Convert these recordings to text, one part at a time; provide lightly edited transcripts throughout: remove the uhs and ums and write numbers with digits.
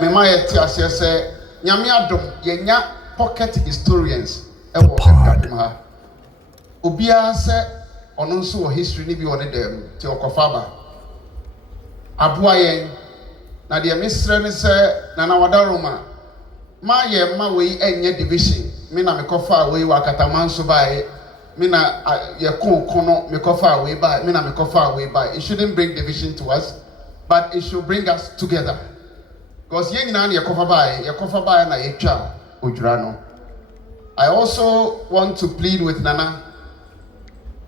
me ma yeti ase se nyame adom yenya pocket historians e wo Akuapem ha obia se ono nso wo history ni bi woni dem ti okofa ba aboa yen na de mesre ne se nana wadaroma ma ye ma we enye division me na mekofa we wa katamanso bae me na ye kono mekofa we bae me na mekofa we bae. It shouldn't bring division to us, but it should bring us together. Because ye nyina na ye kofa bae na ye twa odwura no. I also want to plead with Nana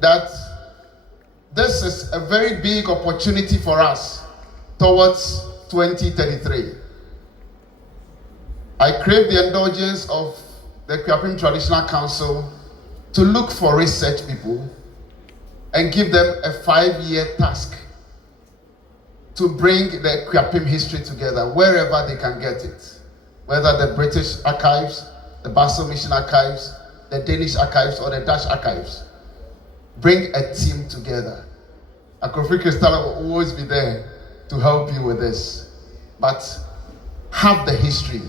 that this is a very big opportunity for us towards 2033. I crave the indulgence of the Akuapem Traditional Council to look for research people and give them a 5-year task to bring the Akuapem history together wherever they can get it. Whether the British archives, the Basel Mission archives, the Danish archives, or the Dutch archives. Bring a team together. Kofi Kristalla will always be there to help you with this. But have the history.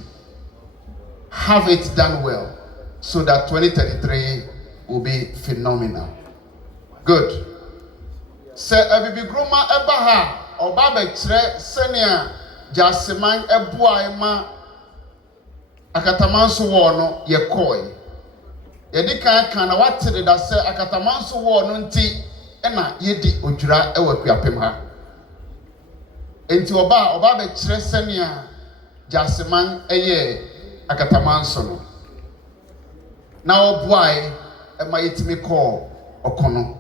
Have it done well so that 2033 will be phenomenal. Good. Se ebibi groma eba ha oba be kire senia jaseman eboa ema akatamanso wo no ye koi. Ye di kan na watere da se akatamanso wo no nti na ye di odwura ewa Akuapem ha. Enti oba be kire senia jaseman eye akatamanso no. Na oboai e ma yetimi call okono.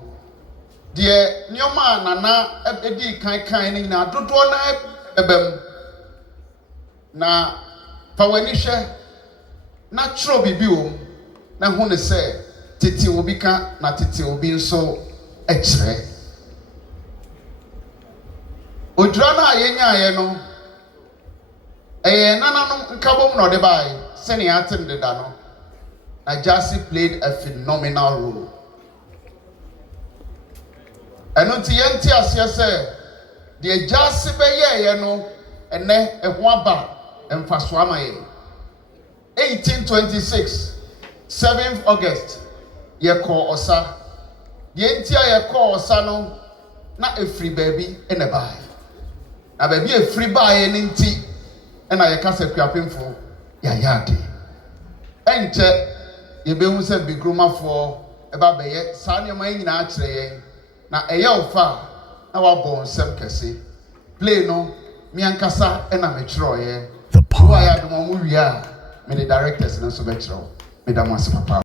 De nyoma nana edi kan ni na dodo na ebem na pawani hwe na tro bibi o na hu ne se tete obi ka na tete obi nso e kire odura na yenya ye no nananom nkabom no de bai se ne atem de da no. Ajasi played a phenomenal role. And until yenti asia say the Ajasi be ye no ene ehwa ba emfaso ama ye 1826 7th August ye call osa the entia ye call osa no na efri baby ene bai na baby efri bai ene nti ena ye kasa Akuapem fo ya yade enche ye be hu se bigroma fo eba be ye sa nyoma nyina a kire ye na eye ofa na wa bon sem kese play no mi ankasa e na me kire ye the part ya do mo wi a me the directors no so be kire me da mo asema.